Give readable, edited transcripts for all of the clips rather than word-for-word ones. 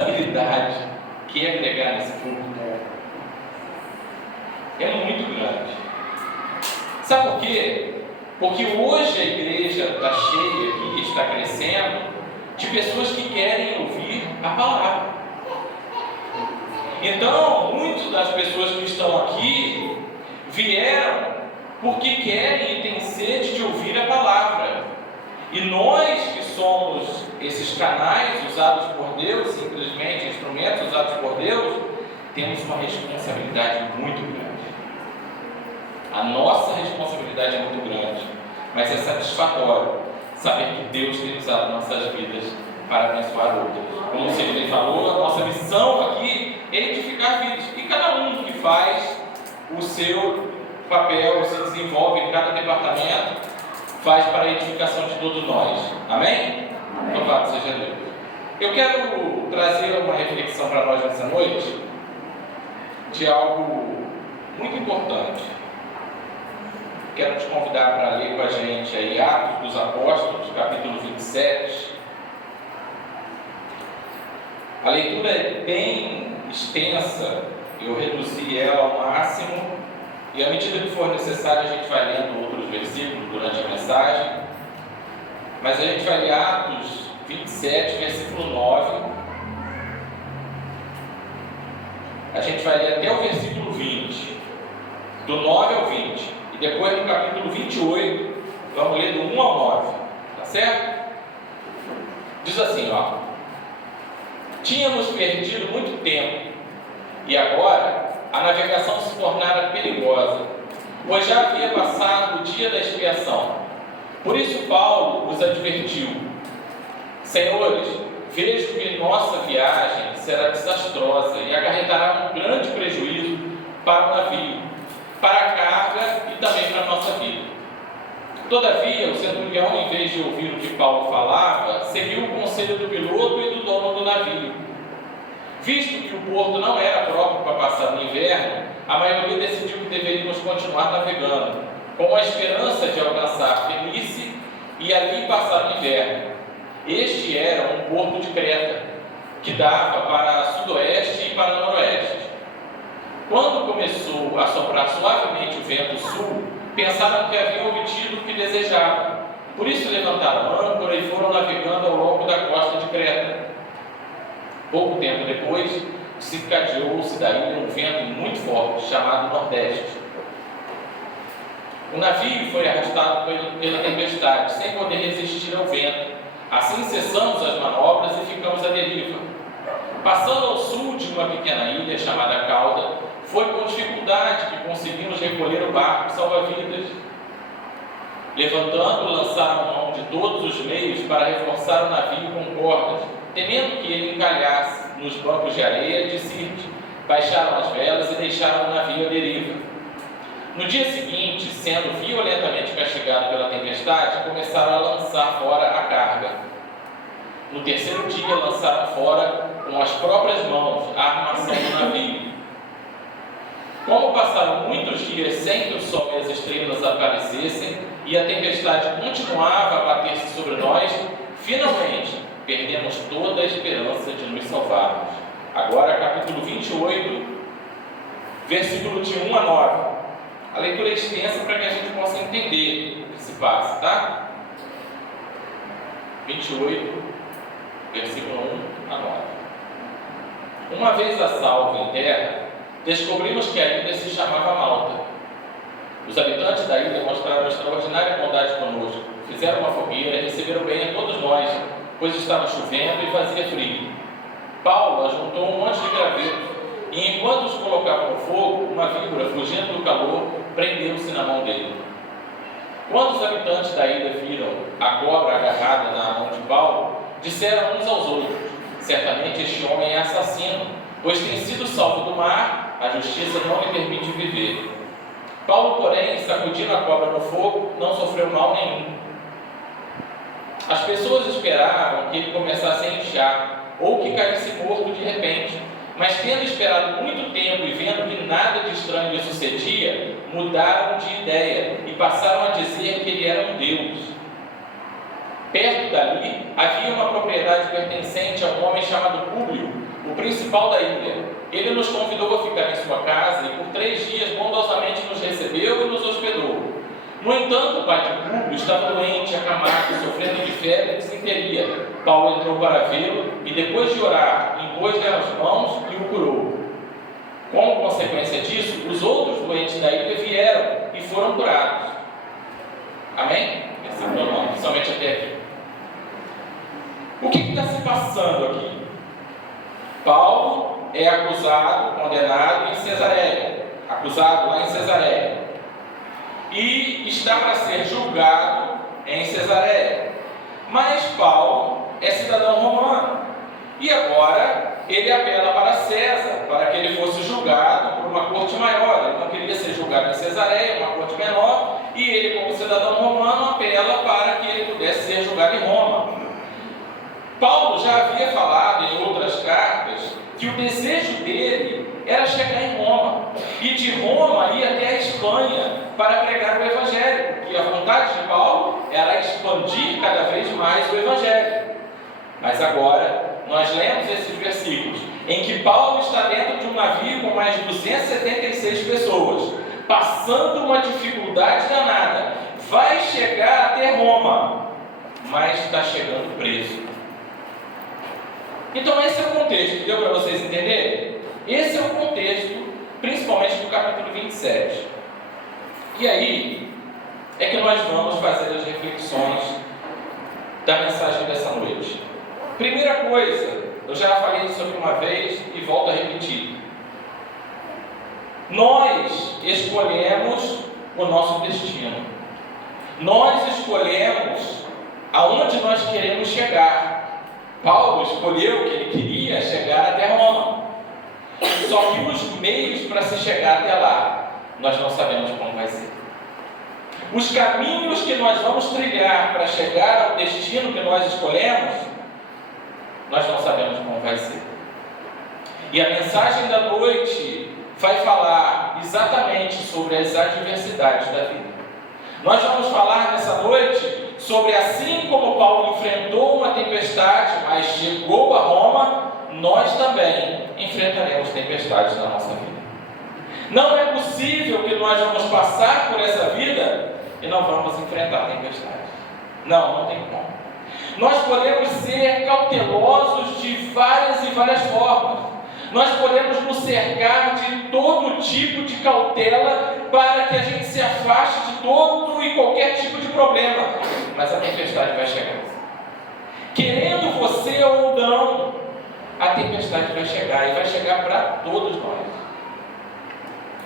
habilidade que é pregar nesse público é muito grande. Sabe por quê? Porque hoje a igreja está cheia aqui, está crescendo, de pessoas que querem ouvir a palavra. Então, muitas das pessoas que estão aqui vieram porque querem e têm sede de ouvir a palavra. E nós que somos esses canais usados por Deus, simplesmente instrumentos usados por Deus, temos uma responsabilidade muito grande. A nossa responsabilidade é muito grande, mas é satisfatório saber que Deus tem usado nossas vidas para abençoar outras. Como o Senhor falou, a nossa missão aqui é edificar vidas, e cada um que faz o seu papel, se desenvolve em cada departamento, faz para a edificação de todos nós. Amém? Louvado seja Deus. Eu quero trazer uma reflexão para nós nessa noite de algo muito importante. Quero te convidar para ler com a gente aí Atos dos Apóstolos, capítulo 27. A leitura é bem extensa, eu reduzi ela ao máximo, e à medida que for necessário a gente vai lendo outros versículos durante a mensagem, mas a gente vai ler Atos 27, versículo 9, a gente vai ler até o versículo 20, do 9 ao 20, e depois no capítulo 28, vamos ler do 1 ao 9, tá certo? Diz assim, ó: tínhamos perdido muito tempo, e agora a navegação se tornara perigosa, pois já havia passado o dia da expiação. Por isso Paulo os advertiu: senhores, vejo que nossa viagem será desastrosa e acarretará um grande prejuízo para o navio, para a carga e também para a nossa vida. Todavia, o centurião, em vez de ouvir o que Paulo falava, seguiu o conselho do piloto e do dono do navio. Visto que o porto não era próprio para passar o inverno, a maioria decidiu que deveríamos continuar navegando, com a esperança de alcançar Fenice e ali passar o inverno. Este era um porto de Creta, que dava para sudoeste e para noroeste. Quando começou a soprar suavemente o vento sul, pensaram que haviam obtido o que desejavam. Por isso levantaram âncora e foram navegando ao longo da costa de Creta. Pouco tempo depois, desencadeou-se da ilha um vento muito forte, chamado Nordeste. O navio foi arrastado pela tempestade, sem poder resistir ao vento. Assim cessamos as manobras e ficamos à deriva. Passando ao sul de uma pequena ilha chamada Cauda, foi com dificuldade que conseguimos recolher o barco salva-vidas. Levantando, lançaram mão de todos os meios para reforçar o navio com cordas, temendo que ele encalhasse nos bancos de areia de Sirte. Baixaram as velas e deixaram o navio à deriva. No dia seguinte, sendo violentamente castigado pela tempestade, começaram a lançar fora a carga. No terceiro dia, lançaram fora com as próprias mãos a armação do navio. Como passaram muitos dias sem que o sol e as estrelas aparecessem e a tempestade continuava a bater-se sobre nós, finalmente perdemos toda a esperança de nos salvarmos. Agora, capítulo 28, versículo de 1 a 9. A leitura é extensa para que a gente possa entender o que se passa, tá? 28, versículo 1 a 9. Uma vez a salvo em terra, descobrimos que a ilha se chamava Malta. Os habitantes da ilha mostraram extraordinária bondade conosco, fizeram uma fogueira e receberam bem a todos nós, pois estava chovendo e fazia frio. Paulo ajuntou um monte de gravetos, e enquanto os colocava no fogo, uma víbora, fugindo do calor, prendeu-se na mão dele. Quando os habitantes da ilha viram a cobra agarrada na mão de Paulo, disseram uns aos outros: certamente este homem é assassino, pois tem sido salvo do mar, a justiça não lhe permite viver. Paulo, porém, sacudindo a cobra no fogo, não sofreu mal nenhum. As pessoas esperavam que ele começasse a inchar, ou que caísse morto de repente, mas tendo esperado muito tempo e vendo que nada de estranho lhe sucedia, mudaram de ideia e passaram a dizer que ele era um deus. Perto dali havia uma propriedade pertencente a um homem chamado Públio, o principal da ilha, ele nos convidou a ficar em sua casa e por 3 dias bondosamente nos recebeu e nos hospedou. No entanto, o pai de Públio estava doente, acamado, sofrendo de febre e disenteria. Paulo entrou para vê-lo e, depois de orar, impôs-lhe as mãos e o curou. Como consequência disso, os outros doentes da ilha vieram e foram curados. Amém? Versículo 9, principalmente até aqui. O que está se passando aqui? Paulo é acusado, condenado em Cesareia, acusado lá em Cesareia, e está para ser julgado em Cesareia. Mas Paulo é cidadão romano, e agora ele apela para César, para que ele fosse julgado por uma corte maior. Ele não queria ser julgado em Cesareia, uma corte menor, e ele, como cidadão romano, apela para que ele pudesse ser julgado em Roma. Paulo já havia falado em outras cartas que o desejo dele era chegar em Roma, e de Roma ir até a Espanha para pregar o Evangelho, porque a vontade de Paulo era expandir cada vez mais o Evangelho. Mas agora nós lemos esses versículos em que Paulo está dentro de um navio com mais de 276 pessoas, passando uma dificuldade danada, vai chegar até Roma, mas está chegando preso. Então esse é o contexto, deu para vocês entenderem? Esse é o contexto, principalmente do capítulo 27. E aí é que nós vamos fazer as reflexões da mensagem dessa noite. Primeira coisa, eu já falei isso aqui uma vez e volto a repetir. Nós escolhemos o nosso destino. Nós escolhemos aonde nós queremos chegar. Paulo escolheu que ele queria chegar até Roma. Só que os meios para se chegar até lá, nós não sabemos como vai ser. Os caminhos que nós vamos trilhar para chegar ao destino que nós escolhemos, nós não sabemos como vai ser. E a mensagem da noite vai falar exatamente sobre as adversidades da vida. Nós vamos falar nessa noite sobre assim como Paulo enfrentou uma tempestade, mas chegou a Roma, nós também enfrentaremos tempestades na nossa vida. Não é possível que nós vamos passar por essa vida e não vamos enfrentar tempestades. Não tem como. Nós podemos ser cautelosos de várias e várias formas. Nós podemos nos cercar de todo tipo de cautela para que a gente se afaste de todo e qualquer tipo de problema. Mas a tempestade vai chegar. Querendo você ou não, a tempestade vai chegar e vai chegar para todos nós.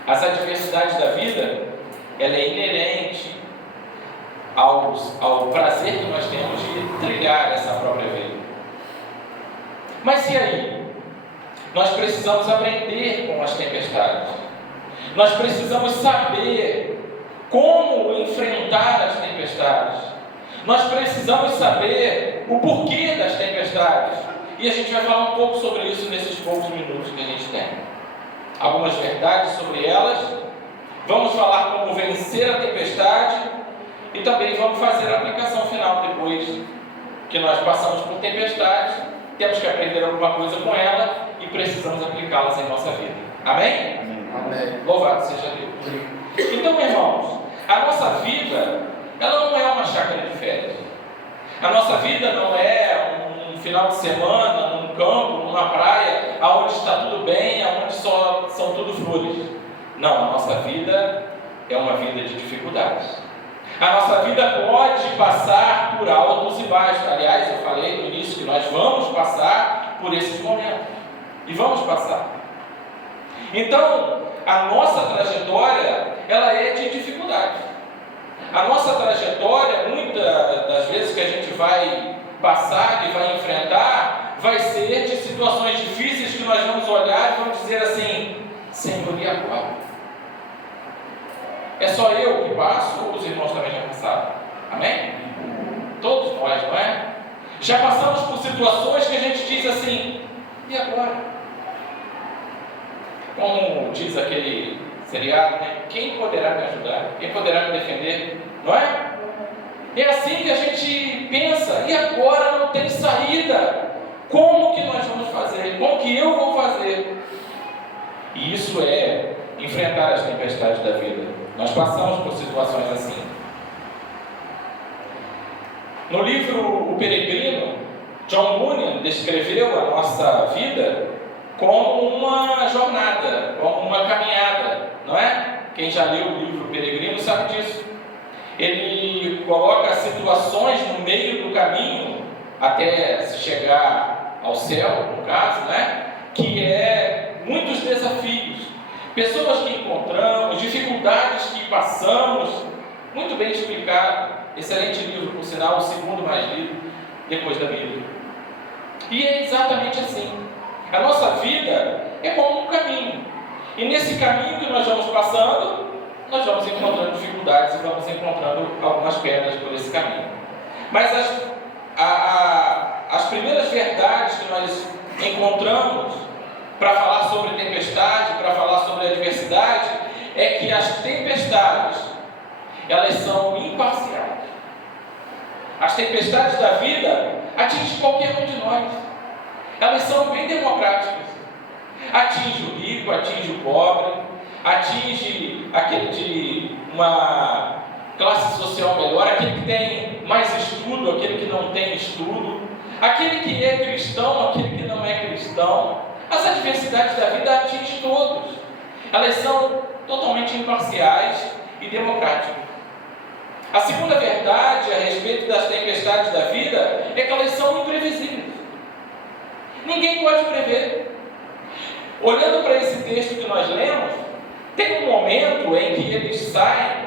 As adversidades da vida, ela é inerente ao prazer que nós temos de trilhar essa própria vida. Mas e aí? Nós precisamos aprender com as tempestades. Nós precisamos saber como enfrentar as tempestades. Nós precisamos saber o porquê das tempestades. E a gente vai falar um pouco sobre isso nesses poucos minutos que a gente tem. Algumas verdades sobre elas. Vamos falar como vencer a tempestade. E também vamos fazer a aplicação final depois que nós passamos por tempestades. Temos que aprender alguma coisa com ela e precisamos aplicá-las em nossa vida. Amém? Amém. Louvado seja Deus. Então, meus irmãos, a nossa vida, ela não é uma chácara de férias. A nossa vida não é um final de semana, num campo, numa praia, onde está tudo bem, onde só são tudo flores. Não, a nossa vida é uma vida de dificuldades. A nossa vida pode passar por altos e baixos. Aliás, eu falei no início que nós vamos passar por esses momentos. E vamos passar. Então, a nossa trajetória, ela é de dificuldade. A nossa trajetória, muitas das vezes que a gente vai passar e vai enfrentar, vai ser de situações difíceis que nós vamos olhar e vamos dizer assim: Senhor, e agora? É só eu que passo ou os irmãos também já passaram? Amém? Todos nós, não é? Já passamos por situações que a gente diz assim: e agora? Como diz aquele seriado, né? Quem poderá me ajudar? Quem poderá me defender? Não é? É assim que a pensa, e agora não tem saída. Como que nós vamos fazer? Como que eu vou enfrentar as tempestades da vida. Nós passamos por situações assim. No livro O Peregrino, John Bunyan descreveu a nossa vida como uma jornada, como uma caminhada, não é? Quem já leu o livro O Peregrino sabe disso. Ele coloca situações no meio do caminho, até se chegar ao céu, no caso, né? Que é muitos desafios, pessoas que encontramos, dificuldades que passamos, muito bem explicado. Excelente livro, por sinal, o segundo mais lido depois da Bíblia. E é exatamente assim. A nossa vida é como um caminho. E nesse caminho que nós vamos passando, nós vamos encontrando dificuldades e vamos encontrando algumas pedras por esse caminho. Mas as primeiras verdades que nós encontramos para falar sobre tempestade, para falar sobre adversidade, é que as tempestades, elas são imparciais. As tempestades da vida atingem qualquer um de nós. Elas são bem democráticas. Atinge o rico, atinge o pobre, atinge aquele de uma classe social melhor, aquele que tem mais estudo, aquele que não tem estudo, aquele que é cristão, aquele que não é cristão. As adversidades da vida atingem todos. Elas são totalmente imparciais e democráticas. A segunda verdade a respeito das tempestades da vida é que elas são imprevisíveis. Ninguém pode prever. Olhando para esse texto que nós lemos, tem um momento em que eles saem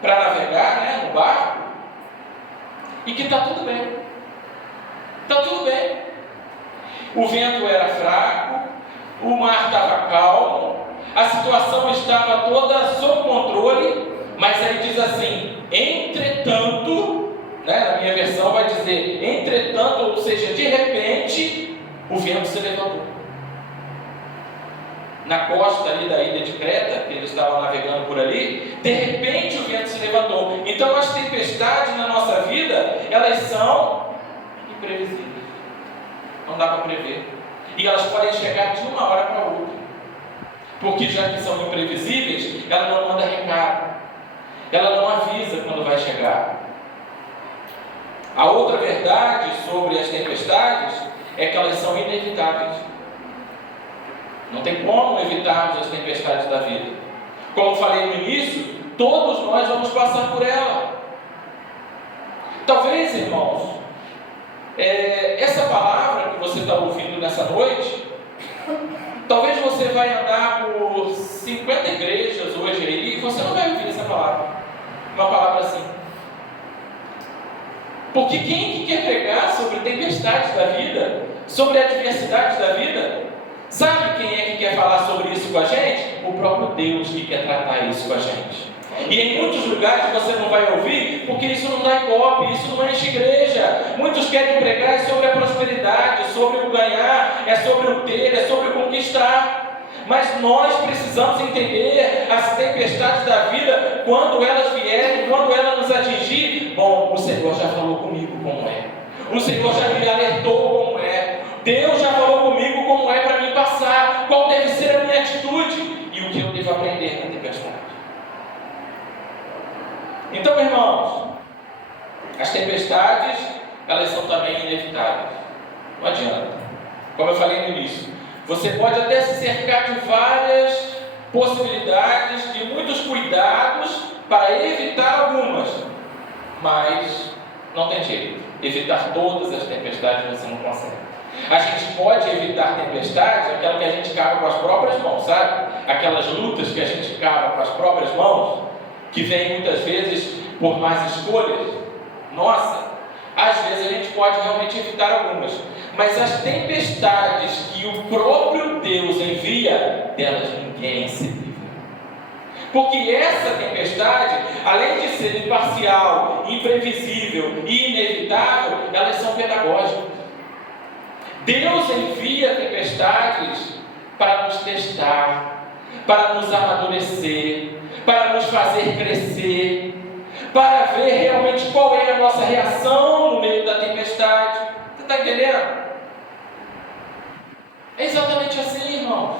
para navegar, né, no barco, e que está tudo bem. Está tudo bem. O vento era fraco, o mar estava calmo, a situação estava toda sob controle, mas aí diz assim, entretanto, né, na minha versão vai dizer, entretanto, ou seja, de repente, o vento se levantou. Na costa ali da ilha de Creta, que eles estavam navegando por ali, de repente o vento se levantou. Então as tempestades na nossa vida, elas são imprevisíveis. Não dá para prever. E elas podem chegar de uma hora para outra. Porque já que são imprevisíveis, ela não manda recado. Ela não avisa quando vai chegar. A outra verdade sobre as tempestades é que elas são inevitáveis. Não tem como evitarmos as tempestades da vida. Como falei no início, todos nós vamos passar por ela. Talvez, irmãos, essa palavra que você está ouvindo nessa noite, talvez você vai andar por 50 igrejas hoje aí e você não vai ouvir essa palavra. Uma palavra assim. Porque quem que quer pregar sobre tempestades da vida, sobre adversidades da vida, sabe quem é que quer falar sobre isso com a gente? O próprio Deus que quer tratar isso com a gente. E em muitos lugares você não vai ouvir, porque isso não dá ibope, isso não enche igreja. Muitos querem pregar sobre a prosperidade, sobre o ganhar, é sobre o ter, é sobre o conquistar. Mas nós precisamos entender as tempestades da vida, quando elas vierem, quando elas nos atingir. Bom, o Senhor já falou comigo como é. O Senhor já me alertou como é. Deus já falou comigo como é para mim passar, qual deve ser a minha atitude e o que eu devo aprender na tempestade. Então, irmãos, as tempestades, elas são também inevitáveis. Não adianta. Como eu falei no início, você pode até se cercar de várias possibilidades, de muitos cuidados para evitar algumas, mas não tem jeito. Evitar todas as tempestades você não consegue. A gente pode evitar tempestades, aquela que a gente cava com as próprias mãos, sabe? Aquelas lutas que a gente cava com as próprias mãos, que vem muitas vezes por más escolhas. Nossa, às vezes a gente pode realmente evitar algumas, mas as tempestades que o próprio Deus envia, delas ninguém se livra. Porque essa tempestade, além de ser imparcial, imprevisível e inevitável, elas são pedagógicas. Deus envia tempestades para nos testar, para nos amadurecer, para nos fazer crescer, para ver realmente qual é a nossa reação no meio da tempestade. Você está entendendo? É exatamente assim, irmãos.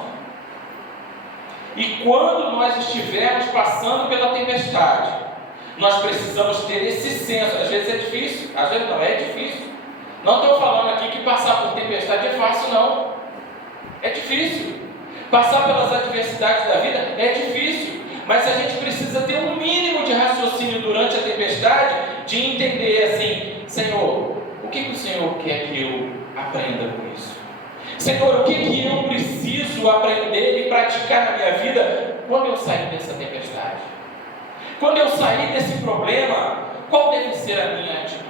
E quando nós estivermos passando pela tempestade, nós precisamos ter esse senso. Às vezes é difícil, às vezes não é difícil. Não estou falando aqui que passar por tempestade é fácil, não. É difícil. Passar pelas adversidades da vida é difícil. Mas a gente precisa ter um mínimo de raciocínio durante a tempestade, de entender assim: Senhor, o que o Senhor quer que eu aprenda com isso? Senhor, o que eu preciso aprender e praticar na minha vida quando eu sair dessa tempestade? Quando eu sair desse problema, qual deve ser a minha atitude?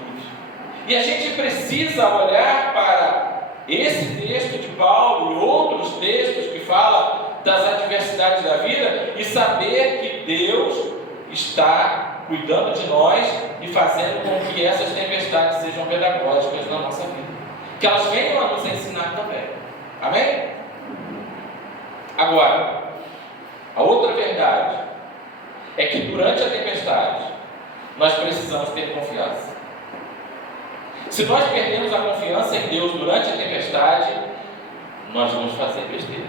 E a gente precisa olhar para esse texto de Paulo e outros textos que falam das adversidades da vida e saber que Deus está cuidando de nós e fazendo com que essas tempestades sejam pedagógicas na nossa vida, que elas venham a nos ensinar também. Amém? Agora, a outra verdade é que durante a tempestade nós precisamos ter confiança. Se nós perdemos a confiança em Deus durante a tempestade, nós vamos fazer besteira.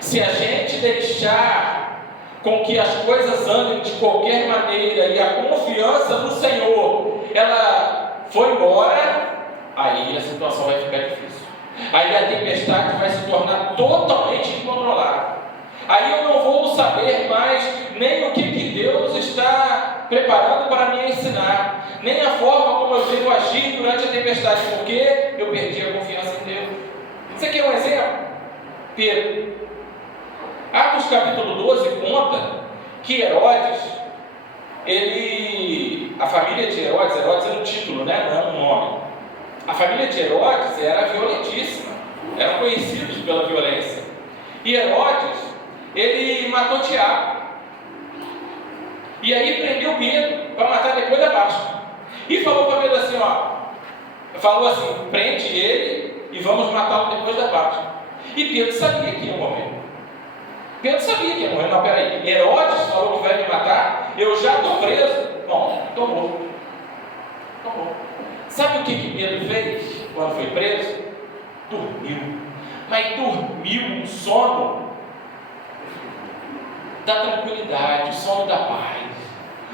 Se a gente deixar com que as coisas andem de qualquer maneira e a confiança no Senhor ela for embora, aí a situação vai ficar difícil. Aí a tempestade vai se tornar totalmente incontrolável. Aí eu não vou saber mais nem o que Deus está preparando para me ensinar, nem a forma como eu devo agir durante a tempestade, porque eu perdi a confiança em Deus. Você quer um exemplo? Pedro. Atos capítulo 12 conta que Herodes, a família de Herodes é um título, né? Não é um nome. A família de Herodes era violentíssima, eram conhecidos pela violência. E Herodes, ele matou Tiago. E aí prendeu Pedro para matar depois da Páscoa. E falou para Pedro assim, falou assim: prende ele e vamos matá-lo depois da Páscoa. E Pedro sabia que ia morrer. Pedro sabia que ia morrer. Não, peraí, Herodes falou que vai me matar, eu já estou preso. Bom, estou morto. Sabe o que Pedro fez quando foi preso? Dormiu. Mas dormiu um sono da tranquilidade, o sono da paz,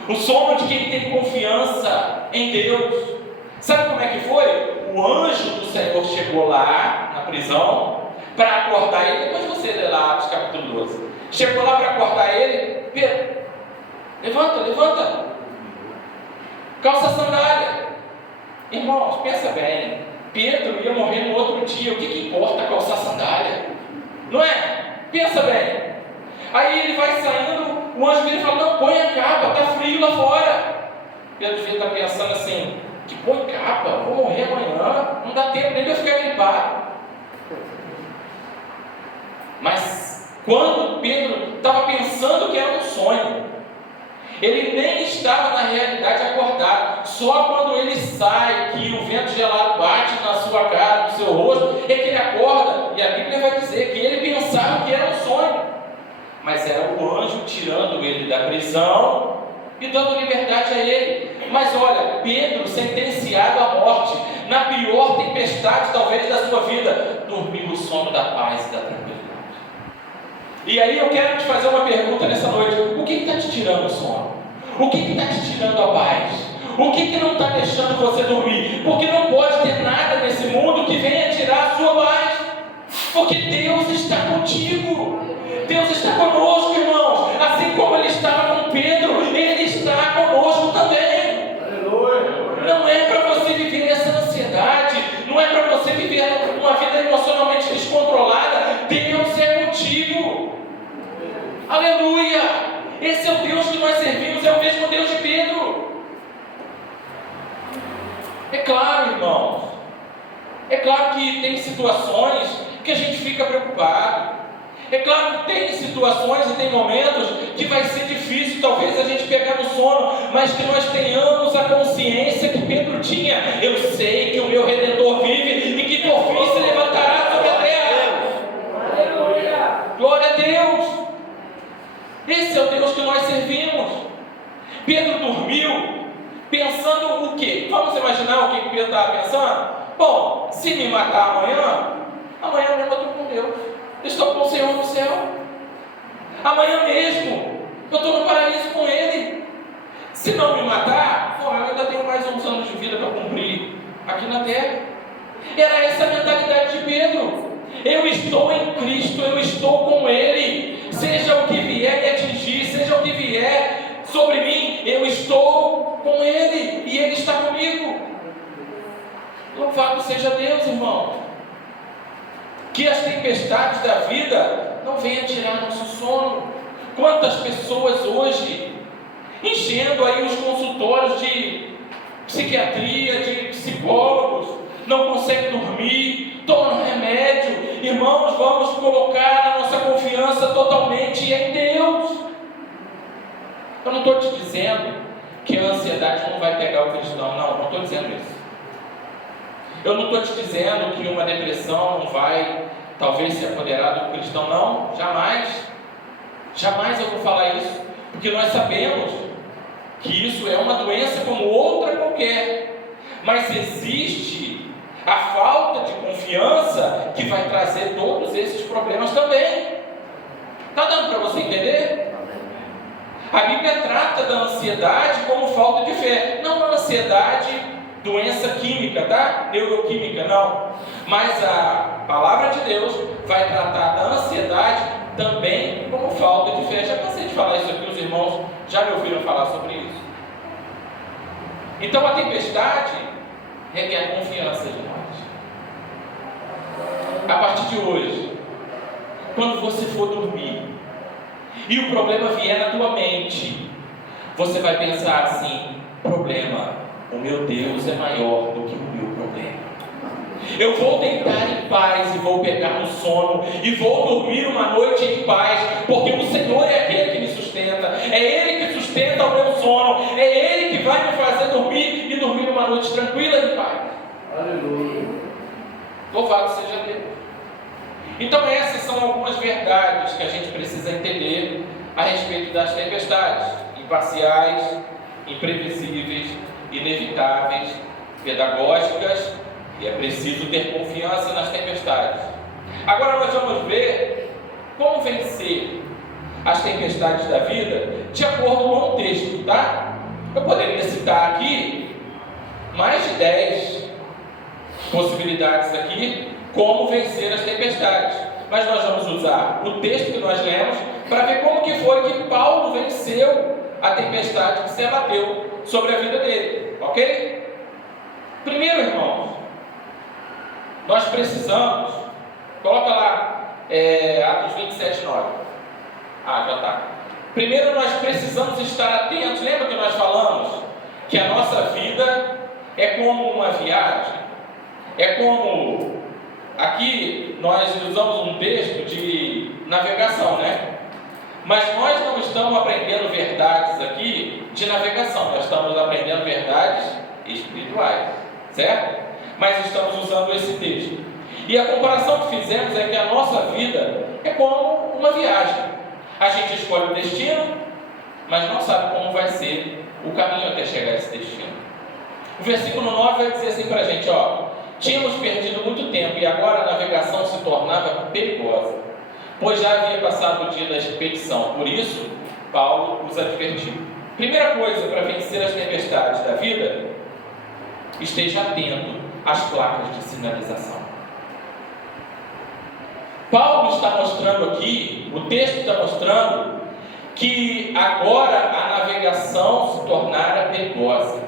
o sono de quem tem confiança em Deus. Sabe como é que foi? O anjo do Senhor chegou lá na prisão para acordar ele. Depois você lê lá Atos capítulo 12. Chegou lá para acordar ele. Pedro, levanta, calça a sandália. Irmãos, pensa bem, Pedro ia morrer no outro dia, o que importa calçar sandália? Não é? Pensa bem. Aí ele vai saindo, o anjo vira e fala: não, põe a capa, está frio lá fora. Pedro devia estar pensando assim: que põe capa, vou morrer amanhã, não dá tempo nem de eu ficar gripado. Mas quando Pedro estava pensando que era um sonho, ele nem estava na realidade acordado. Só quando ele sai, que o vento gelado bate na sua cara, no seu rosto, é que ele acorda. E a Bíblia vai dizer que ele pensava que era um sonho, mas era o anjo tirando ele da prisão e dando liberdade a ele. Mas olha, Pedro, sentenciado à morte, na pior tempestade talvez da sua vida, dormiu o sono da paz e da tranquilidade. E aí eu quero te fazer uma pergunta nessa noite: o que está te tirando o sono? O que está te tirando a paz? O que não está deixando você dormir? Porque não pode ter nada nesse mundo que venha tirar a sua paz, porque Deus está contigo, Deus está conosco, irmãos. Assim como Ele estava com Pedro, Ele está conosco também. Não é para você viver essa ansiedade, não é para você viver uma vida emocionalmente descontrolada. Deus é contigo. Aleluia! Esse é o Deus que nós servimos, é o mesmo Deus de Pedro. É claro, irmãos, é claro que tem situações que a gente fica preocupado. É claro que tem situações e tem momentos que vai ser difícil talvez a gente pegar no sono, mas que nós tenhamos a consciência que Pedro tinha: eu sei que o meu Redentor vive e que por fim se levantará sobre a terra. Aleluia! Glória a Deus! Esse é o Deus que nós servimos. Pedro dormiu pensando o quê? Vamos imaginar o que Pedro estava pensando? Bom, se me matar amanhã mesmo eu estou com Deus, estou com o Senhor no céu. Amanhã mesmo eu estou no paraíso com Ele. Se não me matar, eu ainda tenho mais uns anos de vida para cumprir aqui na terra. Era essa a mentalidade de Pedro. Eu estou em Cristo, eu estou com Ele. Seja o que vier me atingir, seja o que vier sobre mim, eu estou com Ele e Ele está comigo. Louvado seja Deus, irmão. Que as tempestades da vida não venham tirar nosso sono. Quantas pessoas hoje enchendo aí os consultórios de psiquiatria, de psicólogos, não conseguem dormir, tomam remédio. Irmãos, vamos colocar a nossa confiança totalmente em Deus. Eu não estou te dizendo que a ansiedade não vai pegar o cristão, não estou dizendo isso. Eu não estou te dizendo que uma depressão não vai talvez se apoderar do cristão, não, jamais. Jamais eu vou falar isso, porque nós sabemos que isso é uma doença como outra qualquer, mas existe a falta de confiança que vai trazer todos esses problemas também. Está dando para você entender? A Bíblia trata da ansiedade como falta de fé, não a ansiedade doença química, tá? Neuroquímica, não. Mas a palavra de Deus vai tratar da ansiedade também como falta de fé. Já cansei de falar isso aqui, os irmãos já me ouviram falar sobre isso. Então a tempestade requer confiança de nós. A partir de hoje, quando você for dormir e o problema vier na tua mente, você vai pensar assim: problema, o meu Deus é maior do que o meu problema. Eu vou deitar em paz e vou pegar no sono e vou dormir uma noite em paz, porque o Senhor é aquele que me sustenta, é Ele que sustenta o meu sono, é Ele que vai me fazer dormir e dormir uma noite tranquila e em paz. Aleluia. Louvado seja Deus. Então essas são algumas verdades que a gente precisa entender a respeito das tempestades imparciais, imprevisíveis, inevitáveis, pedagógicas, e é preciso ter confiança nas tempestades. Agora nós vamos ver como vencer as tempestades da vida de acordo com o texto, tá? Eu poderia citar aqui mais de 10 possibilidades aqui como vencer as tempestades, mas nós vamos usar o texto que nós lemos para ver como que foi que Paulo venceu a tempestade que se abateu sobre a vida dele, ok? Primeiro, irmãos, nós precisamos, coloca lá, Atos 27, 9. Já está. Primeiro, nós precisamos estar atentos. Lembra que nós falamos que a nossa vida é como uma viagem? É como, aqui nós usamos um texto de navegação, né? Mas nós não estamos aprendendo verdades aqui de navegação, nós estamos aprendendo verdades espirituais, certo? Mas estamos usando esse texto. E a comparação que fizemos é que a nossa vida é como uma viagem. A gente escolhe o destino, mas não sabe como vai ser o caminho até chegar a esse destino. O versículo 9 vai dizer assim para a gente, tínhamos perdido muito tempo e agora a navegação se tornava perigosa, pois já havia passado o dia da expedição. Por isso, Paulo os advertiu. Primeira coisa para vencer as tempestades da vida: esteja atento às placas de sinalização. Paulo está mostrando aqui, o texto está mostrando que agora a navegação se tornara perigosa.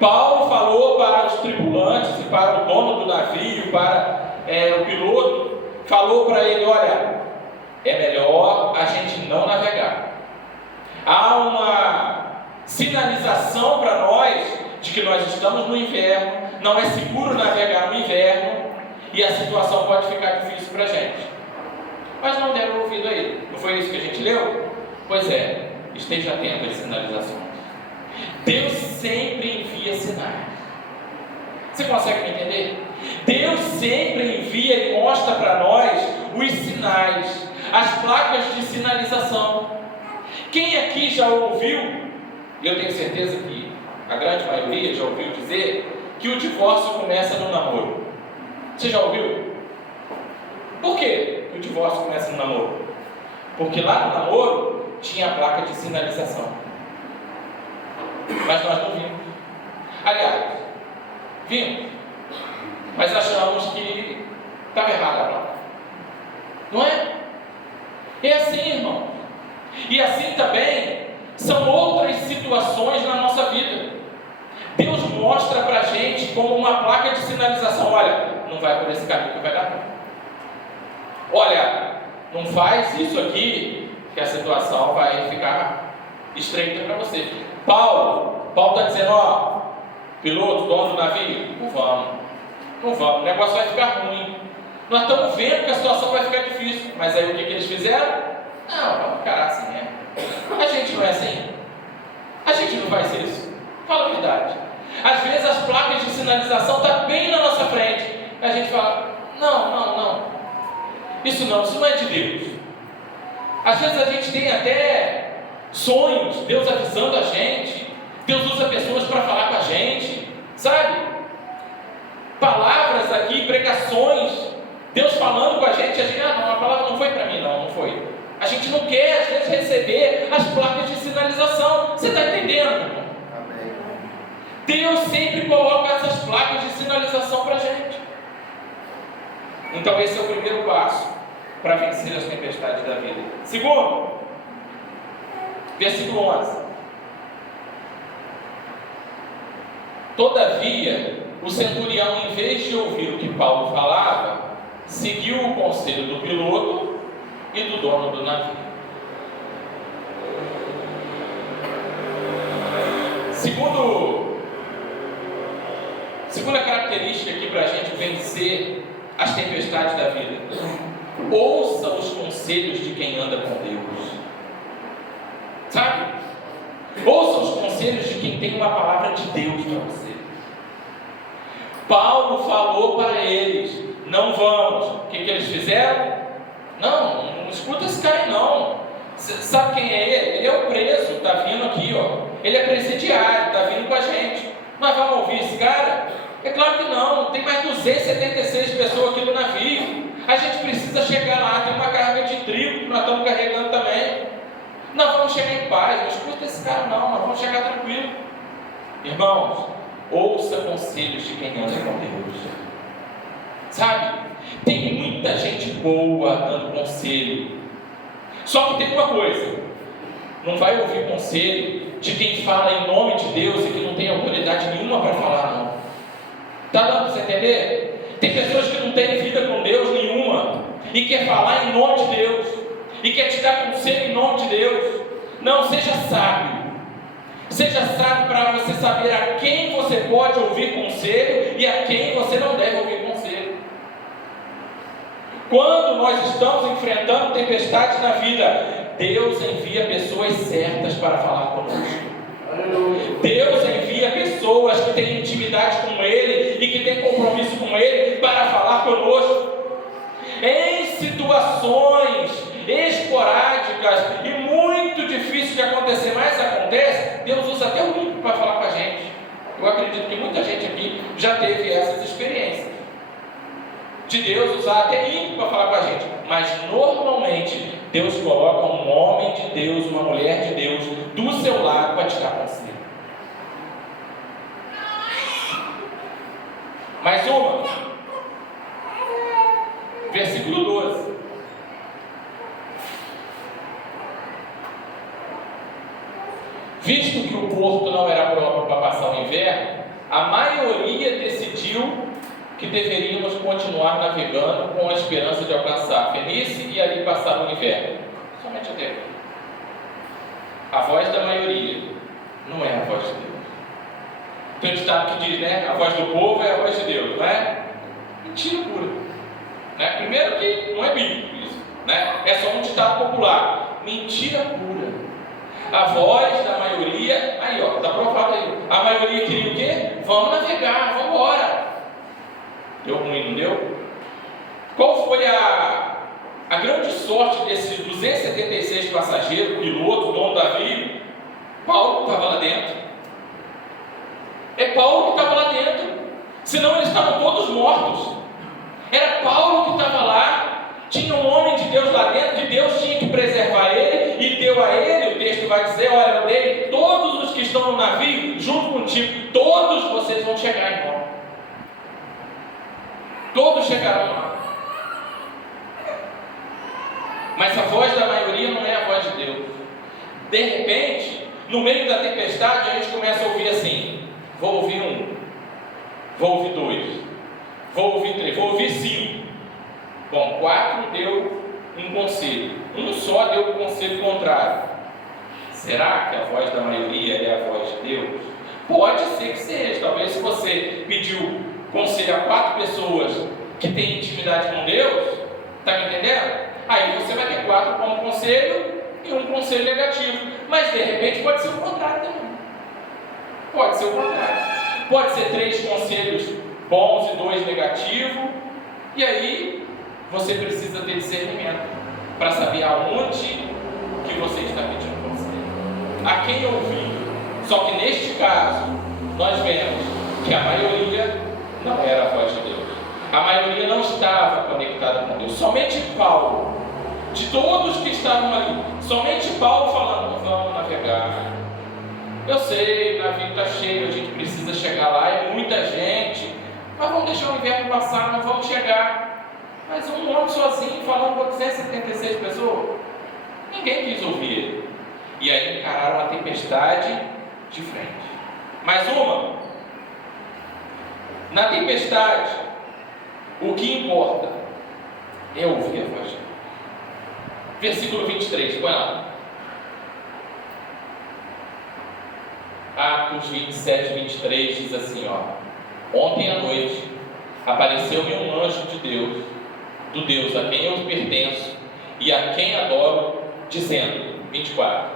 Paulo falou para os tripulantes e para o dono do navio, para o piloto, falou para ele: olha, é melhor a gente não navegar. Há uma sinalização para nós de que nós estamos no inverno, não é seguro navegar no inverno e a situação pode ficar difícil para a gente. Mas não deram ouvido a ele. Não foi isso que a gente leu? Pois é, esteja atento às sinalizações. Deus sempre envia sinais. Você consegue me entender? Deus sempre envia e mostra para nós os sinais, as placas de sinalização. Quem aqui já ouviu, e eu tenho certeza que a grande maioria já ouviu dizer, que o divórcio começa no namoro? Você já ouviu? Por que o divórcio começa no namoro? Porque lá no namoro tinha a placa de sinalização. Mas nós não vimos. Aliás, vimos, mas achamos que estava errada a placa. Não é? É assim, irmão. E assim também são outras situações na nossa vida. Deus mostra para a gente como uma placa de sinalização: olha, não vai por esse caminho que vai dar ruim. Olha, não faz isso aqui que a situação vai ficar estreita para você. Paulo está dizendo: ó, piloto, dono do navio, não vamos, o negócio vai ficar ruim. Nós estamos vendo que a situação vai ficar difícil. Mas aí o que eles fizeram? Não, vamos encarar assim mesmo. A gente não é assim. A gente não faz isso. Fala a verdade. Às vezes as placas de sinalização estão bem na nossa frente. A gente fala: não. Isso não é de Deus. Às vezes a gente tem até sonhos, Deus avisando a gente. Deus usa pessoas para falar com a gente, sabe? Palavras aqui, pregações, Deus falando com a gente não, a palavra não foi para mim, não foi. A gente não quer, às vezes, receber as placas de sinalização. Você está entendendo, irmão? Amém. Deus sempre coloca essas placas de sinalização para a gente. Então esse é o primeiro passo para vencer as tempestades da vida. Segundo, versículo 11. Todavia, o centurião, em vez de ouvir o que Paulo falava, seguiu o conselho do piloto e do dono do navio. Segunda característica aqui para a gente vencer as tempestades da vida: ouça os conselhos de quem anda com Deus. Sabe? Ouça os conselhos de quem tem uma palavra de Deus para você. Paulo falou para eles: não vamos. O que eles fizeram? Não escuta esse cara não. Sabe quem é ele? Ele é o preso, está vindo aqui, ó. Ele é presidiário, está vindo com a gente. Nós vamos ouvir esse cara? É claro que não. Tem mais 276 pessoas aqui no navio. A gente precisa chegar lá, tem uma carga de trigo que nós estamos carregando também. Nós vamos chegar em paz. Não escuta esse cara não, nós vamos chegar tranquilo. Irmãos, ouça conselhos de quem anda com Deus. Sabe? Tem muita gente boa dando conselho. Só que tem uma coisa: não vai ouvir conselho de quem fala em nome de Deus e que não tem autoridade nenhuma para falar, não. Está dando para você entender? Tem pessoas que não têm vida com Deus nenhuma e quer falar em nome de Deus e quer te dar conselho em nome de Deus. Não, seja sábio. Seja sábio para você saber a quem você pode ouvir conselho e a quem você não deve ouvir conselho. Quando nós estamos enfrentando tempestades na vida, Deus envia pessoas certas para falar conosco. Deus envia pessoas que têm intimidade com Ele e que têm compromisso com Ele para falar conosco. Em situações esporádicas e muito difíceis de acontecer, mas acontece, Deus usa até o ímpio para falar com a gente. Eu acredito que muita gente aqui já teve essas experiências de Deus usar até ímpio para falar com a gente, mas normalmente Deus coloca um homem de Deus, uma mulher de Deus do seu lado para te dar conselho. Mais uma, versículo 12. Visto que o porto não era próprio para passar o inverno, a maioria decidiu que deveríamos continuar navegando com a esperança de alcançar Fenícia e ali passar o inverno. Somente até aqui. A voz da maioria não é a voz de Deus. Tem um ditado que diz, né? A voz do povo é a voz de Deus, não é? Mentira pura. Né? Primeiro que não é bíblico isso, né? É só um ditado popular. Mentira pura. A voz da maioria, aí ó, está provado aí. A maioria queria o quê? Vamos navegar, vamos embora. Deu ruim, não deu? Qual foi a grande sorte desses 276 passageiros, piloto, dono do navio? Paulo estava lá dentro. É Paulo que estava lá dentro. Senão eles estavam todos mortos. Era Paulo que estava lá. Tinha um homem de Deus lá dentro, que Deus tinha que preservar ele, e deu a ele, o texto vai dizer, olha, eu dei todos os que estão no navio, junto contigo, todos vocês vão chegar, irmão. Todos chegarão lá. Mas a voz da maioria não é a voz de Deus. De repente, no meio da tempestade, a gente começa a ouvir assim, vou ouvir um, vou ouvir dois, vou ouvir três, vou ouvir cinco. Bom, 4 deu um conselho, um só deu um conselho contrário. Será que a voz da maioria é a voz de Deus? Pode ser que seja. Talvez se você pediu conselho a 4 pessoas que têm intimidade com Deus, está me entendendo? Aí você vai ter 4 como conselho e um conselho negativo. Mas de repente pode ser o contrário também. Pode ser o contrário. Pode ser 3 conselhos bons e 2 negativos. E aí você precisa ter discernimento para saber aonde que você está pedindo conselho, a quem ouvir. Só que neste caso nós vemos que a maioria não era a voz de Deus. A maioria não estava conectada com Deus. Somente Paulo, de todos que estavam ali, somente Paulo falando, vamos navegar. Eu sei, o navio está cheio, a gente precisa chegar lá, é muita gente, mas vamos deixar o inverno passar, nós vamos chegar. Mas um homem sozinho falando com 276 pessoas, ninguém quis ouvir ele. E aí encararam a tempestade de frente. Mais uma. Na tempestade, o que importa é ouvir a voz de Deus. Versículo 23, põe lá. Atos 27, 23 diz assim, ó: ontem à noite apareceu-me um anjo de Deus, do Deus a quem eu pertenço e a quem adoro, dizendo, 24,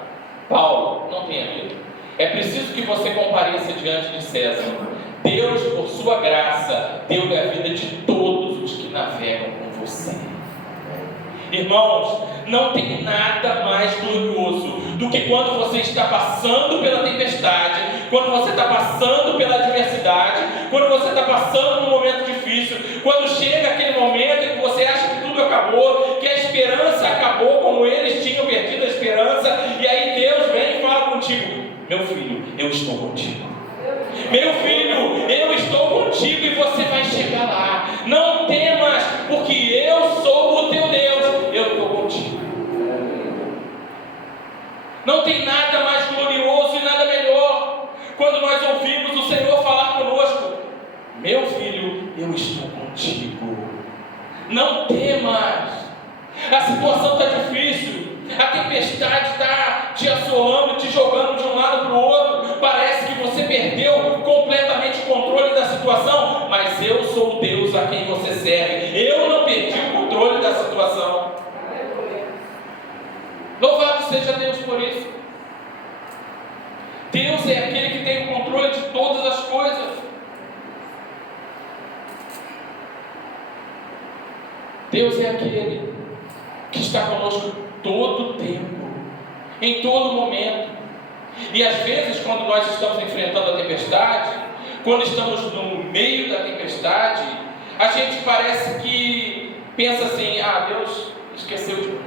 Paulo, não tenha medo, é preciso que você compareça diante de César. Deus, por sua graça, deu-lhe a vida de todos os que navegam com você. Irmãos, não tem nada mais glorioso do que quando você está passando pela tempestade, quando você está passando pela adversidade, quando você está passando num momento difícil, quando chega aquele momento em que você acha que tudo acabou, que a esperança acabou, como eles tinham perdido a esperança, e aí Deus vem e fala contigo, meu filho, eu estou contigo. Meu filho, eu estou contigo e você vai chegar lá. Não temas, porque eu sou o teu Deus. Eu estou contigo. Não tem nada mais glorioso e nada melhor quando nós ouvimos o Senhor falar conosco. Meu filho, eu estou contigo. Não temas. A situação está difícil. A tempestade está te assolando, te jogando de um lado para o outro. Parece que você perdeu completamente o controle da situação. Mas eu sou o Deus a quem você serve. Eu não perdi o controle da situação. Louvado seja Deus por isso. Deus é aquele que tem o controle de todas as coisas. Deus é aquele que está conosco todo o tempo, em todo momento. E às vezes, quando nós estamos enfrentando a tempestade, quando estamos no meio da tempestade, a gente parece que pensa assim, Deus esqueceu de mim.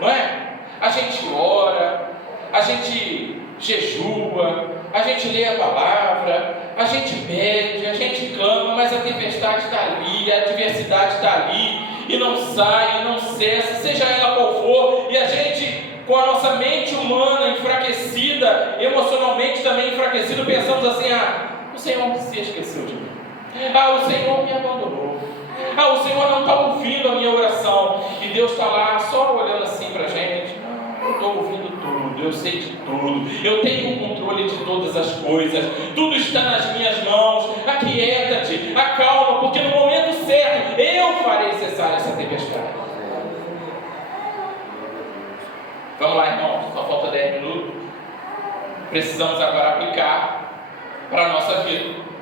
Não é? A gente ora, a gente jejua, a gente lê a palavra, a gente pede, a gente clama, mas a tempestade está ali, a adversidade está ali, e não sai, e não cessa, seja ela qual for, e a gente, com a nossa mente humana enfraquecida, emocionalmente também enfraquecido, pensamos assim, o Senhor se esqueceu de mim, o Senhor me abandonou, o Senhor não está ouvindo a minha oração, e Deus está lá só olhando assim para a gente, eu estou ouvindo tudo, eu sei de tudo, eu tenho o controle de todas as coisas, tudo está nas minhas mãos, aquieta-te, acalma, porque no momento certo, eu farei cessar essa tempestade. Vamos lá, irmãos, só falta 10 minutos, precisamos agora aplicar para a nossa vida.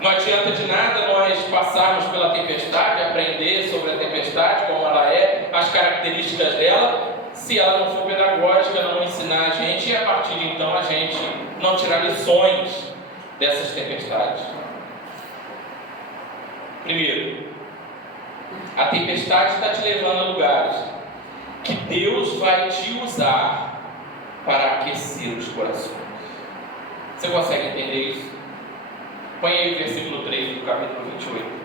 Não adianta de nada nós passarmos pela tempestade, aprender sobre a tempestade, como ela é, as características dela, se ela não for pedagógica, não ensinar a gente, e a partir de então a gente não tirar lições dessas tempestades. Primeiro, A tempestade está te levando a lugares que Deus vai te usar para aquecer os corações. Você consegue entender isso? Põe aí o versículo 3 do capítulo 28.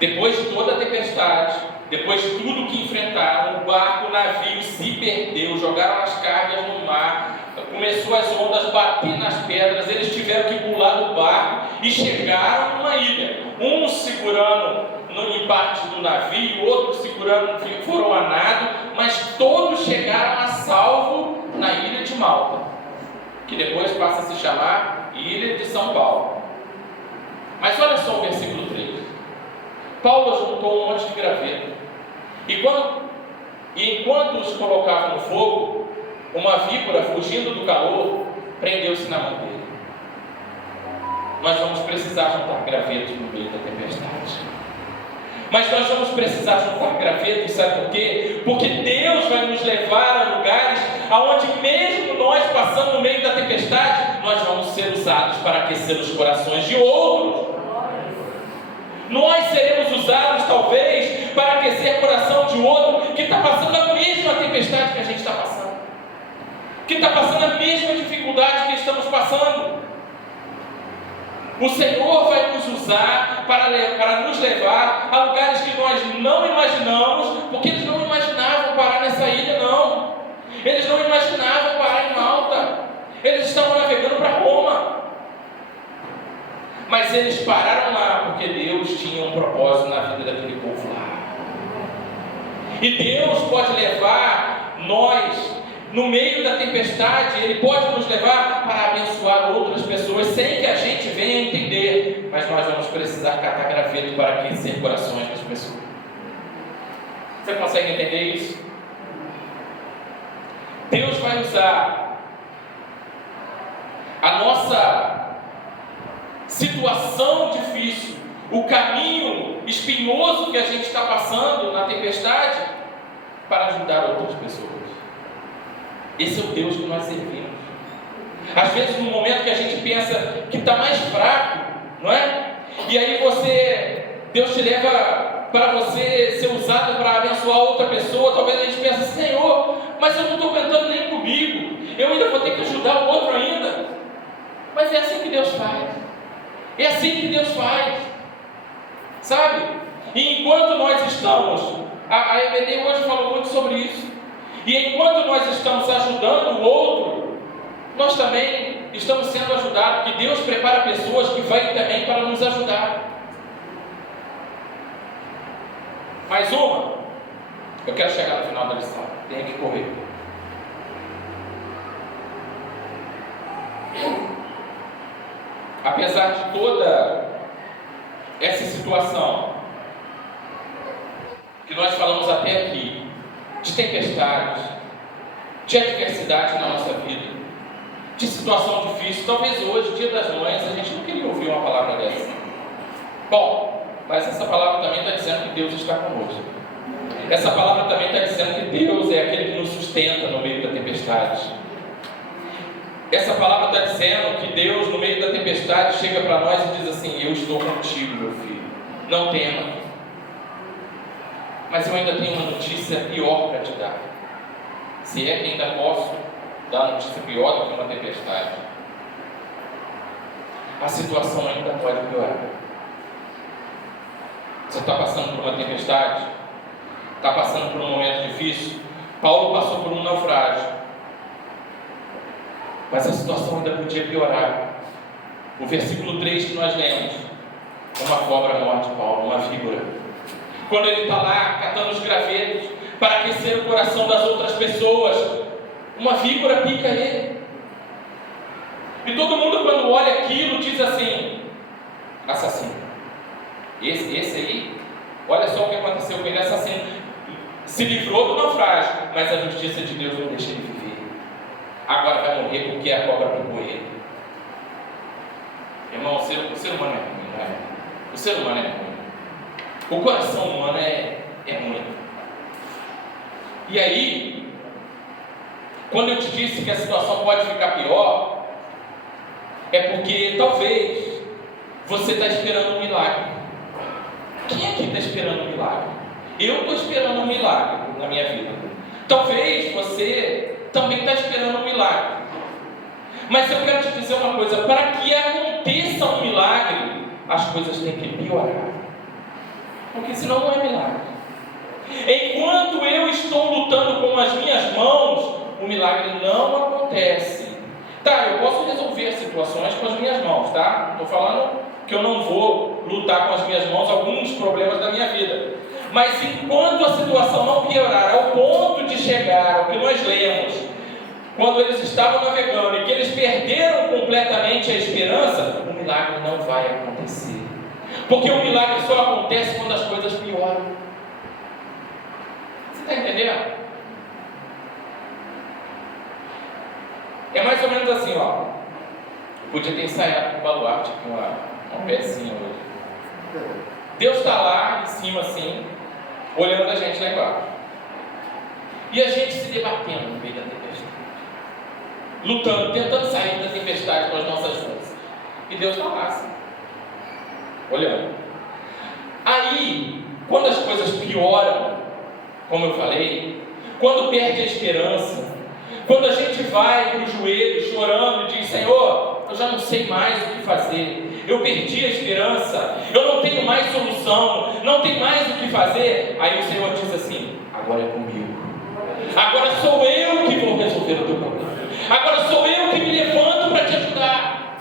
Depois de toda a tempestade, depois de tudo que enfrentaram, o barco, o navio se perdeu, jogaram as cargas no mar, começou as ondas bater nas pedras, eles tiveram que pular do barco e chegaram numa ilha. Um segurando em parte do navio, outro segurando, foram a nado, mas todos chegaram a salvo na ilha de Malta, que depois passa a se chamar Ilha de São Paulo. Mas olha só o versículo 3. Paulo juntou um monte de graveto, e enquanto os colocavam no fogo, uma víbora, fugindo do calor, prendeu-se na mão dele. Nós vamos precisar juntar gravetos no meio da tempestade. Mas nós vamos precisar juntar gravetos, sabe por quê? Porque Deus vai nos levar a lugares aonde, mesmo nós passando no meio da tempestade, nós vamos ser usados para aquecer os corações de outros. Nós seremos usados, talvez, para aquecer o coração de outro que está passando a mesma tempestade que a gente está passando, que está passando a mesma dificuldade que estamos passando. O Senhor vai nos usar para nos levar a lugares que nós não imaginamos, porque eles não imaginavam parar nessa ilha, não. Eles não imaginavam parar em Malta. Eles estavam navegando para Roma. Mas eles pararam lá porque Deus tinha um propósito na vida daquele povo lá. E Deus pode levar nós no meio da tempestade, Ele pode nos levar para abençoar outras pessoas sem que a gente venha entender. Mas nós vamos precisar catar graveto para aquecer corações das pessoas. Você consegue entender isso? Deus vai usar a nossa situação difícil, o caminho espinhoso que a gente está passando na tempestade, para ajudar outras pessoas. Esse é o Deus que nós servimos. Às vezes, no momento que a gente pensa que está mais fraco, não é? E aí Deus te leva para você ser usado para abençoar outra pessoa. Talvez a gente pense, Senhor, mas eu não estou aguentando nem comigo, eu ainda vou ter que ajudar o outro ainda. Mas é assim que Deus faz. É assim que Deus faz. Sabe? E enquanto nós estamos, a EBD hoje falou muito sobre isso. E enquanto nós estamos ajudando o outro, nós também estamos sendo ajudados, porque Deus prepara pessoas que vêm também para nos ajudar. Mais uma. Eu quero chegar no final da lição. Tenho que correr. Apesar de toda essa situação que nós falamos até aqui, de tempestades, de adversidade na nossa vida, de situação difícil, talvez hoje, Dia das Mães, a gente não queria ouvir uma palavra dessa. Bom, mas essa palavra também está dizendo que Deus está conosco. Essa palavra também está dizendo que Deus é aquele que nos sustenta no meio da tempestade. Essa palavra está dizendo que Deus, no meio da tempestade, chega para nós e diz assim: eu estou contigo, meu filho, não tema. Mas eu ainda tenho uma notícia pior para te dar. Se é que ainda posso dar notícia pior do que uma tempestade. A situação ainda pode piorar. Você está passando por uma tempestade? Está passando por um momento difícil? Paulo passou por um naufrágio. Mas a situação ainda podia piorar. O versículo 3 que nós lemos: uma cobra morde Paulo, uma víbora. Quando ele está lá catando os gravetos para aquecer o coração das outras pessoas, uma víbora pica ele. E todo mundo, quando olha aquilo, diz assim: assassino. Esse aí, olha só o que aconteceu com ele, assassino. Se livrou do naufrágio, mas a justiça de Deus não deixa ele viver. Agora vai morrer porque a cobra picou ele. Irmão, o ser humano é ruim, não é? O ser humano é ruim. O coração humano é ruim. E aí, quando eu te disse que a situação pode ficar pior, é porque talvez você está esperando um milagre. aqui está esperando um milagre. Eu estou esperando um milagre na minha vida. Talvez você também está esperando um milagre. Mas eu quero te dizer uma coisa: para que aconteça um milagre, as coisas têm que piorar. Porque senão não é milagre. Enquanto eu estou lutando com as minhas mãos, o milagre não acontece. Tá, eu posso resolver situações com as minhas mãos, tá? Estou falando que eu não vou lutar com as minhas mãos alguns problemas da minha vida. Mas enquanto a situação não piorar ao ponto de chegar ao que nós lemos, quando eles estavam navegando e que eles perderam completamente a esperança, o milagre não vai acontecer. Porque o milagre só acontece quando as coisas pioram. Você está entendendo? É mais ou menos assim, ó. Eu podia ter ensaiado com o baluarte aqui uma pecinha hoje. Deus está lá em cima assim, olhando a gente lá embaixo. E a gente se debatendo no meio da tempestade. Lutando, tentando sair da tempestade com as nossas forças. E Deus está lá assim, olhando. Aí, quando as coisas pioram, como eu falei, quando perde a esperança, quando a gente vai para o joelho chorando e diz: Senhor, eu já não sei mais o que fazer, eu perdi a esperança, eu não tenho mais solução, não tem mais o que fazer. Aí o Senhor diz assim: agora é comigo, agora sou eu que vou resolver o teu problema, agora sou eu que me levanto para te ajudar.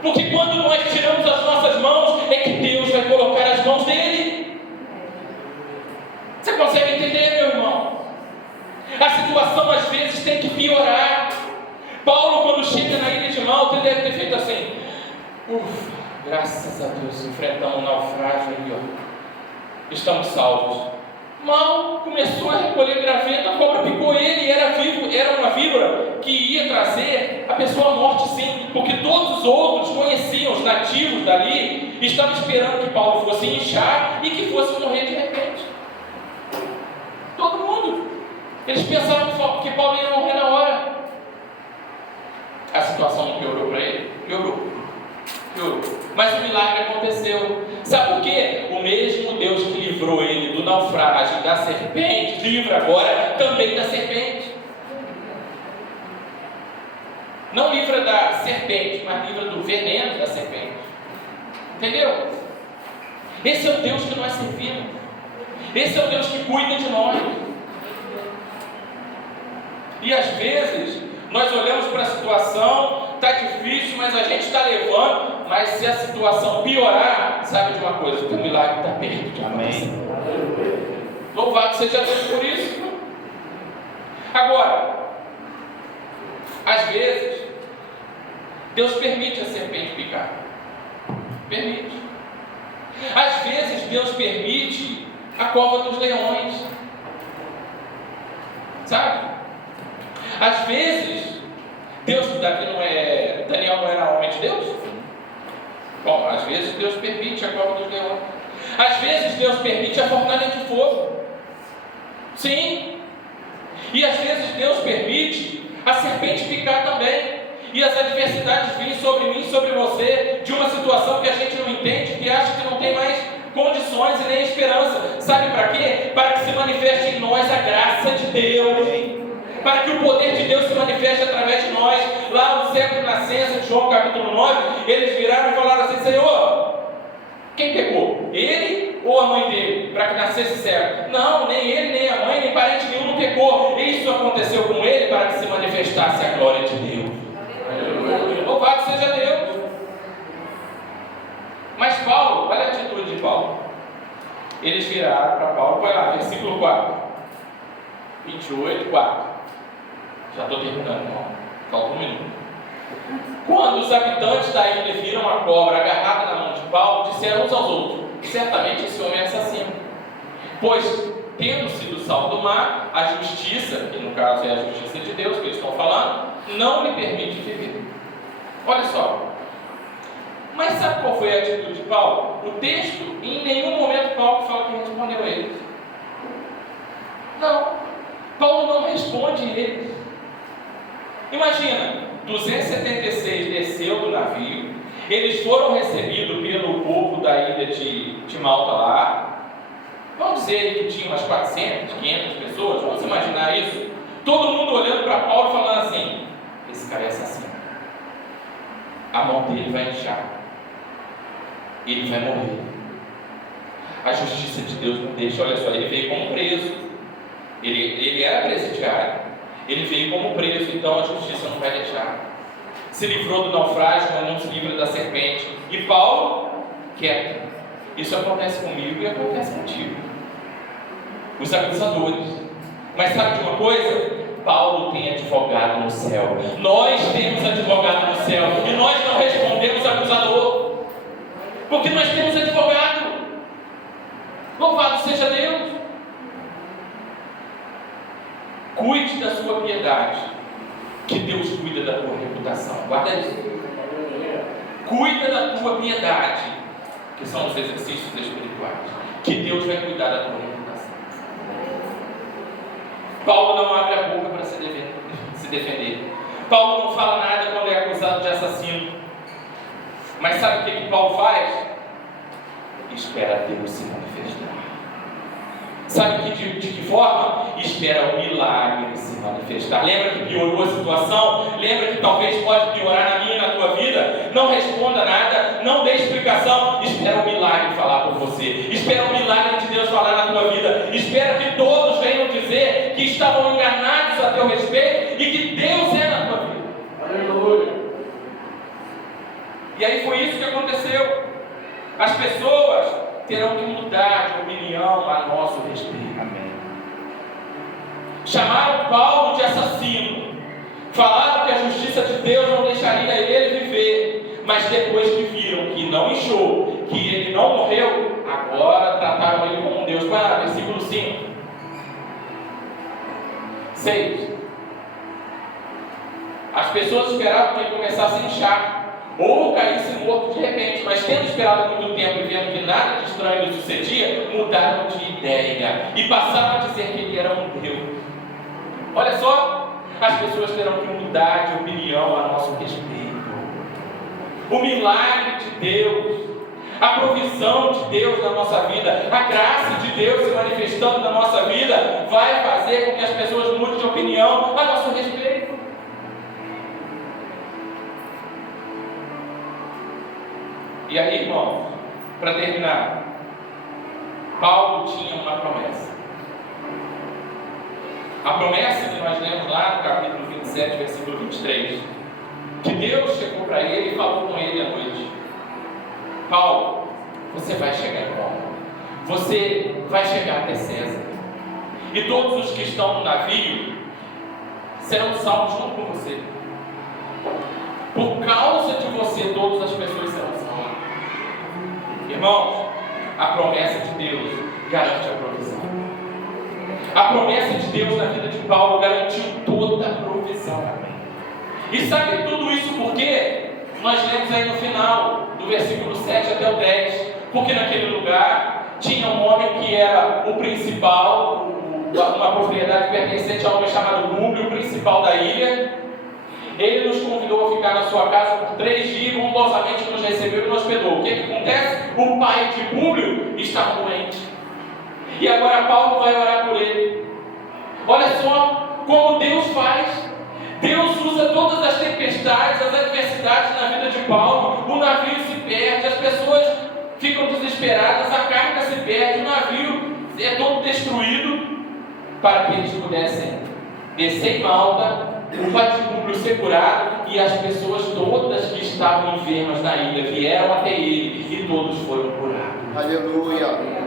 Porque quando nós tiramos as nossas mãos, é que Deus vai colocar as mãos dele. Você consegue entender, meu irmão? A situação às vezes tem que piorar. Paulo, quando chega na ilha de Malta, ele deve ter feito assim: ufa, graças a Deus, enfrentamos um naufrágio aí, ó. Estamos salvos. Mal começou a recolher graveto, a cobra picou ele, era uma víbora que ia trazer a pessoa à morte, sim, porque todos os outros conheciam, os nativos dali, estavam esperando que Paulo fosse inchar e que fosse morrer de repente. Todo mundo. Eles pensaram que Paulo ia morrer na hora. A situação não piorou para ele? Piorou. Mas o milagre aconteceu. Sabe por quê? O mesmo Deus que livrou ele do naufrágio, da serpente, livra agora também da serpente. Não livra da serpente, mas livra do veneno da serpente. Entendeu? Esse é o Deus que nós servimos. Esse é o Deus que cuida de nós. E às vezes nós olhamos para a situação, está difícil, mas a gente está levando. Mas se a situação piorar, sabe de uma coisa? O teu milagre está perto de acontecer. Louvado seja Deus por isso. Agora, às vezes, Deus permite a serpente picar. Permite. Às vezes, Deus permite a cova dos leões. Sabe? Às vezes, Daniel não era homem de Deus? Bom, às vezes Deus permite a cova dos leões. Às vezes Deus permite a fornalha de fogo. Sim. E às vezes Deus permite a serpente picar também. E as adversidades virem sobre mim, sobre você, de uma situação que a gente não entende, que acha que não tem mais condições e nem esperança. Sabe para quê? Para que se manifeste em nós a graça de Deus. Para que o poder de Deus se manifeste através de nós. Lá no século de nascença de João capítulo 9, eles viraram e falaram assim: Senhor, quem pecou? Ele ou a mãe dele? Para que nascesse cego? Não, nem ele, nem a mãe, nem parente nenhum não pecou. Isso aconteceu com ele para que se manifestasse a glória de Deus. Louvado seja Deus. Mas Paulo, olha a atitude de Paulo. Eles viraram para Paulo, vai lá, versículo 4, 28, 4. Já estou terminando, irmão. Falta um minuto. Quando os habitantes da ilha viram a cobra agarrada na mão de Paulo, disseram uns aos outros: certamente esse homem é assassino, pois, tendo sido salvo do mar, a justiça, que no caso é a justiça de Deus que eles estão falando, não lhe permite viver. Olha só. Mas sabe qual foi a atitude de Paulo? O texto, em nenhum momento Paulo fala que respondeu a eles. Não. Paulo não responde eles. Imagina, 276 desceu do navio, eles foram recebidos pelo povo da ilha de Malta lá, dizer que tinha umas 400, 500 pessoas, vamos imaginar isso, todo mundo olhando para Paulo e falando assim: esse cara é assassino, a mão dele vai inchar, ele vai morrer, a justiça de Deus não deixa. Olha só, ele veio como preso, ele era presidiário, ele veio como preso, então a justiça não vai deixar. Se livrou do naufrágio, mas não se livra da serpente. E Paulo, quieto. Isso acontece comigo e acontece contigo. Os acusadores. Mas sabe de uma coisa? Paulo tem advogado no céu. Nós temos advogado no céu. E nós não respondemos acusador, porque nós temos advogado. Louvado seja Deus. Cuide da sua piedade, que Deus cuida da tua reputação. Guarda isso. Cuida da tua piedade, que são os exercícios espirituais, que Deus vai cuidar da tua reputação. Paulo não abre a boca para se defender. Paulo não fala nada quando é acusado de assassino. Mas sabe o que Paulo faz? Espera Deus se manifestar. Sabe de que forma? Espera o milagre se manifestar. Lembra que piorou a situação? Lembra que talvez pode piorar na minha e na tua vida? Não responda nada, não dê explicação. Espera o milagre falar por você. Espera o milagre de Deus falar na tua vida. Espera que todos venham dizer que estavam enganados a teu respeito e que Deus é na tua vida. Aleluia. E aí foi isso que aconteceu. As pessoas terão que mudar de opinião a nosso respeito. Amém. Chamaram Paulo de assassino. Falaram que a justiça de Deus não deixaria ele viver. Mas depois que viram que não inchou, que ele não morreu, agora trataram ele como um Deus. Para versículo 5. 6. As pessoas esperavam que ele começasse a inchar ou caísse morto de repente, mas tendo esperado muito tempo e vendo que nada de estranho lhe sucedia, mudaram de ideia e passaram a dizer que ele era um Deus. Olha só, as pessoas terão que mudar de opinião a nosso respeito. O milagre de Deus, a provisão de Deus na nossa vida, a graça de Deus se manifestando na nossa vida, vai fazer com que as pessoas mudem de opinião a nosso respeito. E aí, irmãos, para terminar, Paulo tinha uma promessa. A promessa que nós lemos lá no capítulo 27, versículo 23, que Deus chegou para ele e falou com ele à noite: Paulo, você vai chegar em Roma, você vai chegar até César, e todos os que estão no navio serão salvos junto com você. Por causa de você, todas as pessoas serão salvas. Irmãos, a promessa de Deus garante a provisão. A promessa de Deus na vida de Paulo garantiu toda a provisão. E sabe tudo isso porque nós lemos aí no final, do versículo 7 até o 10, porque naquele lugar tinha um homem que era o principal, uma propriedade pertencente a um homem chamado Públio, o principal da ilha. Ele nos convidou a ficar na sua casa por 3 dias, bondosamente nos recebeu e nos hospedou. O que acontece? O pai de Públio estava doente. E agora Paulo vai orar por ele. Olha só como Deus faz. Deus usa todas as tempestades, as adversidades na vida de Paulo. O navio se perde, as pessoas ficam desesperadas, a carga se perde, o navio é todo destruído, para que eles pudessem descer em Malta, o pai de Públio ser curado, e as pessoas todas que estavam enfermas na ilha vieram até ele e todos foram curados. Aleluia!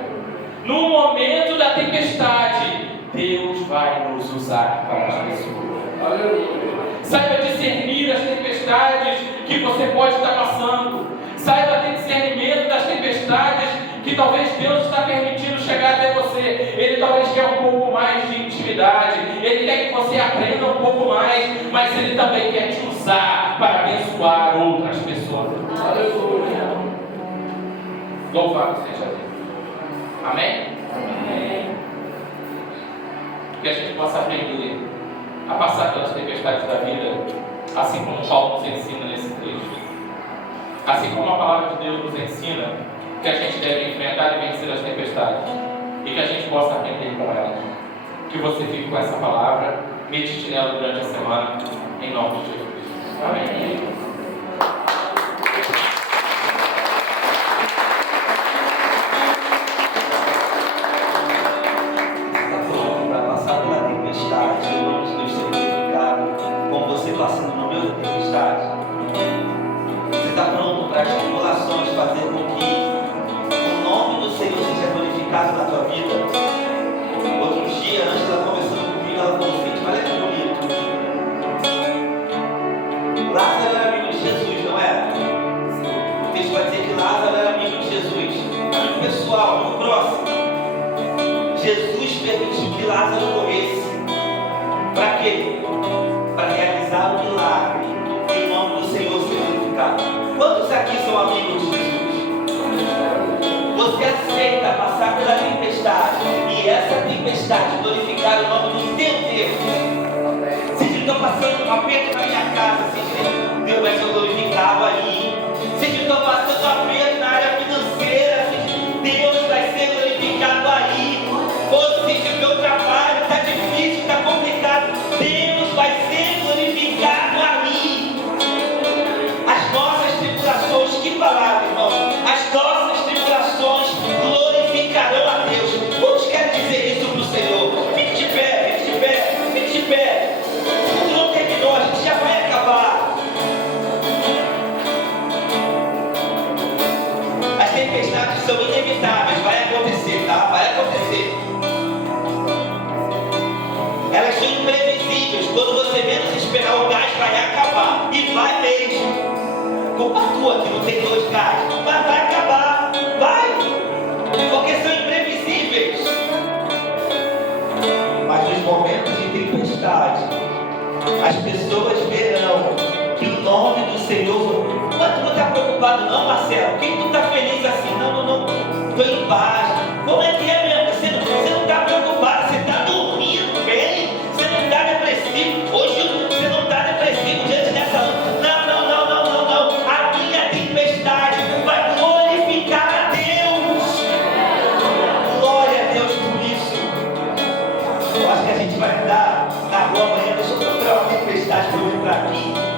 No momento da tempestade, Deus vai nos usar para as pessoas. Aleluia! Saiba discernir as tempestades que você pode estar passando. Saiba ter discernimento das tempestades que talvez Deus está permitindo chegar até você. Ele talvez quer um pouco mais de intimidade. Ele quer que você aprenda um pouco mais. Mas Ele também quer te usar para abençoar outras pessoas. Aleluia! Louvado seja Deus. Amém? Amém. Que a gente possa aprender a passar pelas tempestades da vida, assim como Paulo nos ensina nesse texto. Assim como a palavra de Deus nos ensina que a gente deve enfrentar e vencer as tempestades, e que a gente possa aprender com elas. Que você fique com essa palavra, medite nela durante a semana, em nome de Jesus. Amém. Passando no meio da tempestade, você está pronto para as tribulações fazer com que o nome do Senhor seja glorificado na tua vida? Outro dia, antes ela conversando comigo, ela falou assim: olha que bonito, Lázaro era amigo de Jesus, não era? O texto vai dizer que Lázaro era amigo de Jesus, amigo pessoal, amigo próximo. Jesus permitiu que Lázaro morresse. Para quê? Para realizar o milagre, em nome do Senhor ser glorificado. Quantos aqui são amigos de Jesus? Você aceita passar pela tempestade e essa tempestade glorificar o nome do teu Deus? Se estou passando um aperto na minha casa, Deus vai ser glorificado aí. Se estou passando um aperto na área financeira, Deus vai ser glorificado aí. Ou se o meu trabalho está difícil, está complicado, Deus vai ser glorificado ali. As nossas tribulações, que palavra, irmão? As nossas tribulações glorificarão a Deus. Quantos querem dizer isso para o Senhor? Fique de pé, fique de pé, fique de pé. O mundo não terminou, a gente já vai acabar. As tempestades são inevitáveis, vai acontecer, tá? Vai acontecer. Elas são imprevisíveis. Quando você menos esperar, o gás vai acabar. E vai mesmo. Culpa tua que não tem dois gás. Mas vai acabar. Vai. Porque são imprevisíveis. Mas nos momentos de tempestade, as pessoas verão que o nome do Senhor... Mas tu não está preocupado não, Marcelo? Quem tu está feliz assim? Não. Estou em paz. Como é que é mesmo? Você não está preocupado. Você está dormindo bem. Você não está depressivo. Hoje você não está depressivo diante dessa... Não. A minha tempestade vai glorificar a Deus. Glória a Deus por isso. Eu acho que a gente vai andar na rua amanhã. Deixa eu procurar uma tempestade para eu vir para aqui.